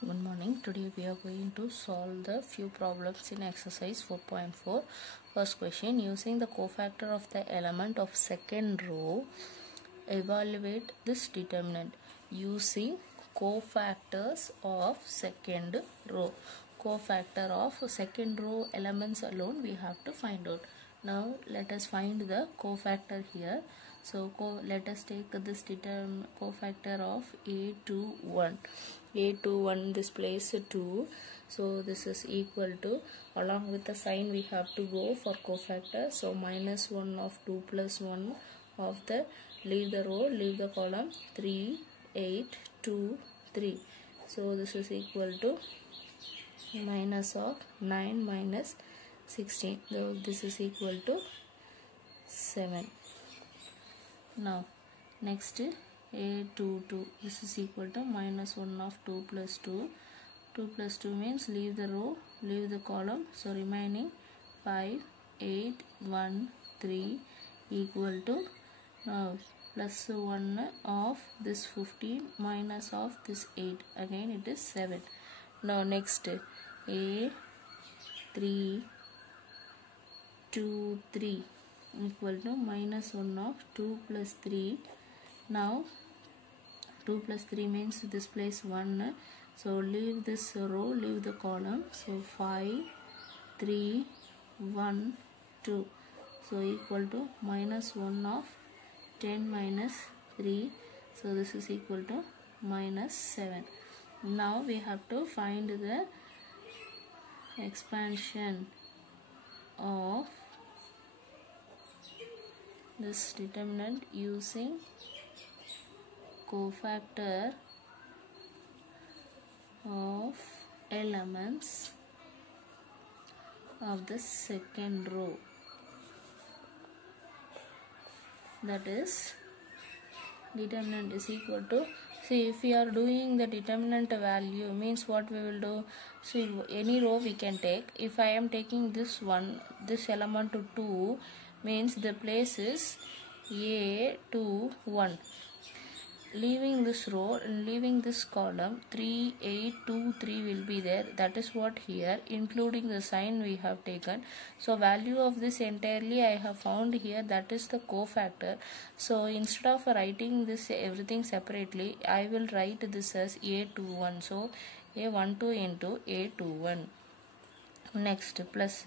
Good morning. Today we are going to solve the few problems in exercise 4.4. First question, using the cofactor of the element of second row, evaluate this determinant. Using cofactors of second row. Cofactor of second row elements alone we have to find out. Now let us find the cofactor here. So let us take this cofactor of A21. A21 this place 2, so this is equal to, along with the sign we have to go for cofactor, so minus 1 of 2 plus 1 of the, leave the row, leave the column, 3 8 2 3, so this is equal to minus of 9 minus 16, so this is equal to 7. Now next A22, this is equal to minus 1 of 2 plus 2. 2 plus 2 means leave the row, leave the column, so remaining 5 8 1 3 equal to, now plus 1 of this 15 minus of this 8, again it is 7. Now next A 3 2 3 equal to minus 1 of 2 plus 3. Now 2 plus 3 means this place 1, so leave this row, leave the column, so 5 3 1 2, so equal to minus 1 of 10 minus 3, so this is equal to minus 7. Now we have to find the expansion of this determinant using cofactor of elements of the second row, that is determinant is equal to, see if we are doing the determinant value means what we will do, see any row we can take. If I am taking this one, this element to 2 means the place is A21, leaving this row and leaving this column, 3 8 2 3 will be there, that is what here, including the sign we have taken. So value of this entirely I have found here, that is the cofactor. So instead of writing this everything separately, I will write this as A21, so A12 into A21. Next plus,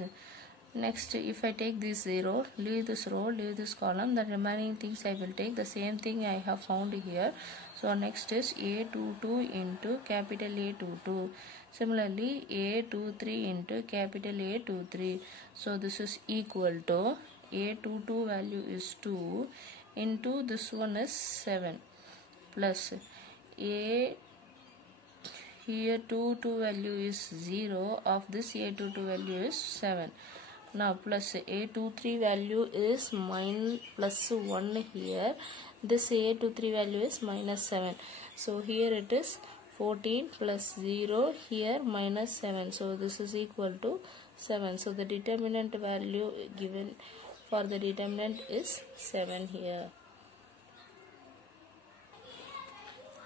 next if I take this 0, leave this row, leave this column, the remaining things I will take the same thing I have found here. So next is A22 into capital A22, similarly A23 into capital A23, so this is equal to A22 value is 2 into this one is 7 plus A, here 2 value is 0, of this A22 value is 7. Now plus A23 value is plus 1 here, this A23 value is minus 7, so here it is 14 plus 0, here minus 7, so this is equal to 7, so the determinant value given for the determinant is 7 here.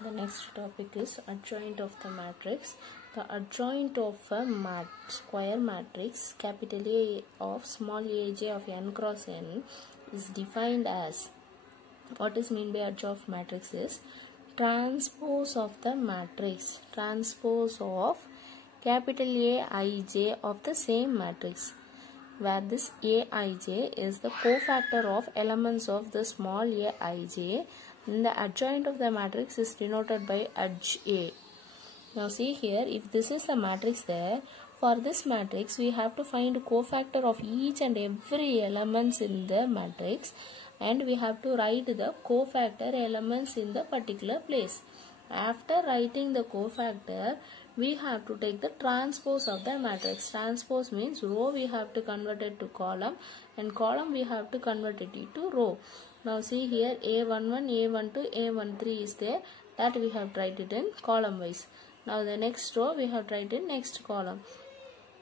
The next topic is adjoint of the matrix. The adjoint of a square matrix capital A of small aj of n cross n is defined as, what is mean by adjoint of matrix is transpose of the matrix, transpose of capital Aij of the same matrix, where this Aij is the cofactor of elements of the small aij, and the adjoint of the matrix is denoted by adj A. Now see here, if this is the matrix there, for this matrix we have to find cofactor of each and every elements in the matrix, and we have to write the cofactor elements in the particular place. After writing the cofactor, we have to take the transpose of the matrix. Transpose means row we have to convert it to column, and column we have to convert it to row. Now see here, A11, A12, A13 is there, that we have tried it in column wise. Now the next row we have tried in next column.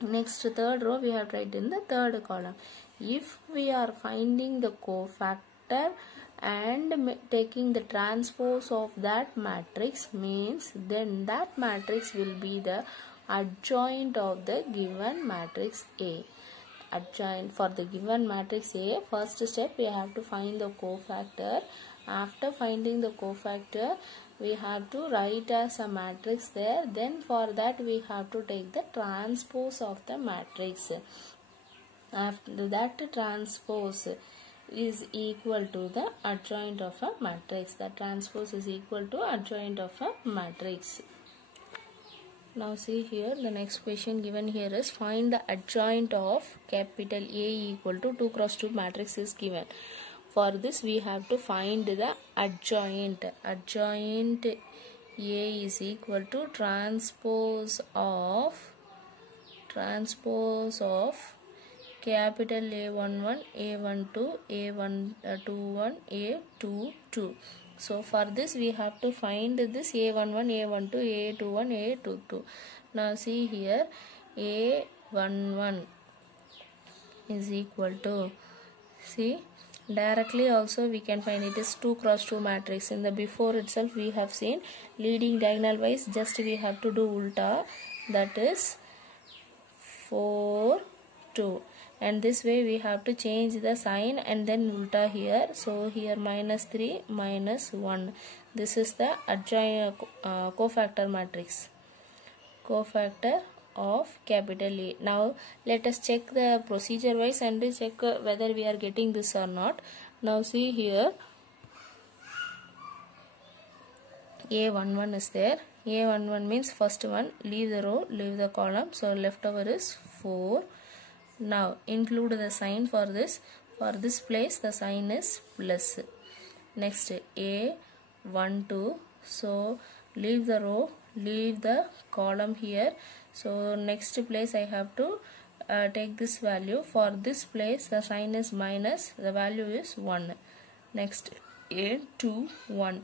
Next third row we have tried in the third column. If we are finding the cofactor and taking the transpose of that matrix means then that matrix will be the adjoint of the given matrix A. Adjoint for the given matrix A, first step we have to find the cofactor. After finding the cofactor, we have to write as a matrix there. Then for that we have to take the transpose of the matrix. After that, transpose is equal to the adjoint of a matrix. The transpose is equal to adjoint of a matrix. Now see here, the next question given here is find the adjoint of capital A equal to 2 cross 2 matrix is given. For this we have to find the adjoint. Adjoint A is equal to transpose of capital A11, A12, A21, A22. So for this we have to find this A11, A12, A21, A22. Now see here, A11 is equal to, see, directly also we can find it is 2 cross 2 matrix. In the before itself we have seen leading diagonal wise, just we have to do ulta, that is 4, 2. And this way we have to change the sign and then ulta here. So here minus 3 minus 1. This is the adjoint cofactor matrix. Cofactor of capital A. Now let us check the procedure wise and check whether we are getting this or not. Now see here, A11 is there. A11 means first one, leave the row, leave the column. So leftover is 4. Now include the sign for this. For this place the sign is plus. Next A12. So leave the row, leave the column here. So next place I have to take this value. For this place the sign is minus, the value is 1. Next A21.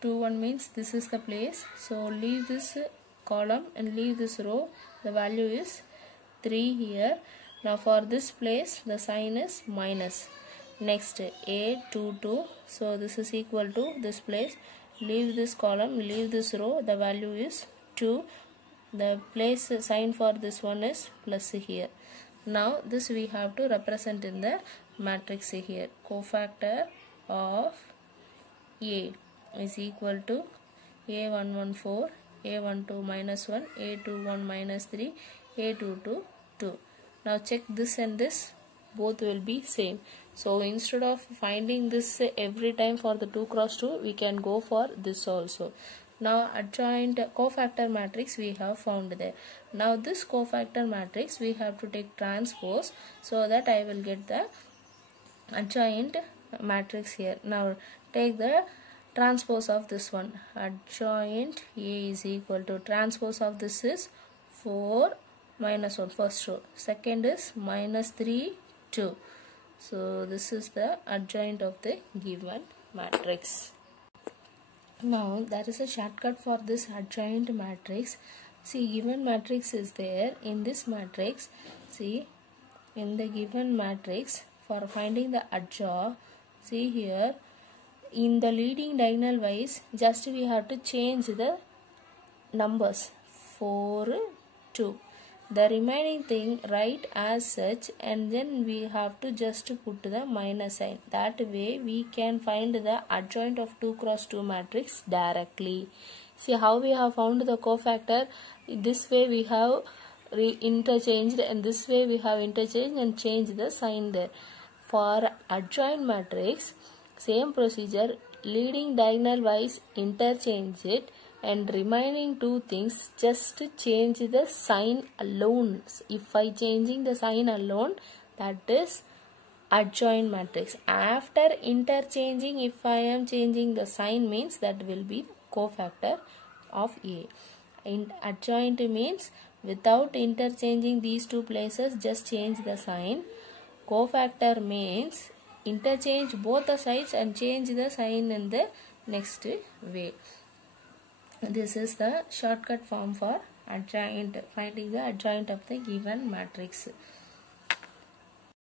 21 means this is the place. So leave this column and leave this row. The value is 3 here. Now for this place the sign is minus. Next A22. So this is equal to this place. Leave this column, leave this row. The value is 2. The place sign for this one is plus here. Now this we have to represent in the matrix here. Cofactor of A is equal to A114, A12 minus 1, A21 minus 3, A22 2. Now check this and this, both will be same. So instead of finding this every time for the 2 cross 2, we can go for this also. Now adjoint cofactor matrix we have found there. Now this cofactor matrix we have to take transpose, so that I will get the adjoint matrix here. Now take the transpose of this one. Adjoint A is equal to transpose of this is 4 minus 1 first row. Second is minus 3, 2. So this is the adjoint of the given matrix. Now there is a shortcut for this adjoint matrix. See, given matrix is there. In this matrix, see, in the given matrix, for finding the adjoint, see here, in the leading diagonal wise, just we have to change the numbers 4, 2. The remaining thing write as such, and then we have to just put the minus sign. That way we can find the adjoint of 2 cross 2 matrix directly. See how we have found the cofactor. This way we have interchanged, and this way we have interchanged and changed the sign there. For adjoint matrix, same procedure, leading diagonal wise interchange it, and remaining two things just change the sign alone. If I changing the sign alone, that is adjoint matrix. After interchanging, if I am changing the sign, means that will be cofactor of A. In adjoint means without interchanging these two places, just change the sign. Cofactor means interchange both the sides and change the sign in the next way. This is the shortcut form for adjoint, finding the adjoint of the given matrix.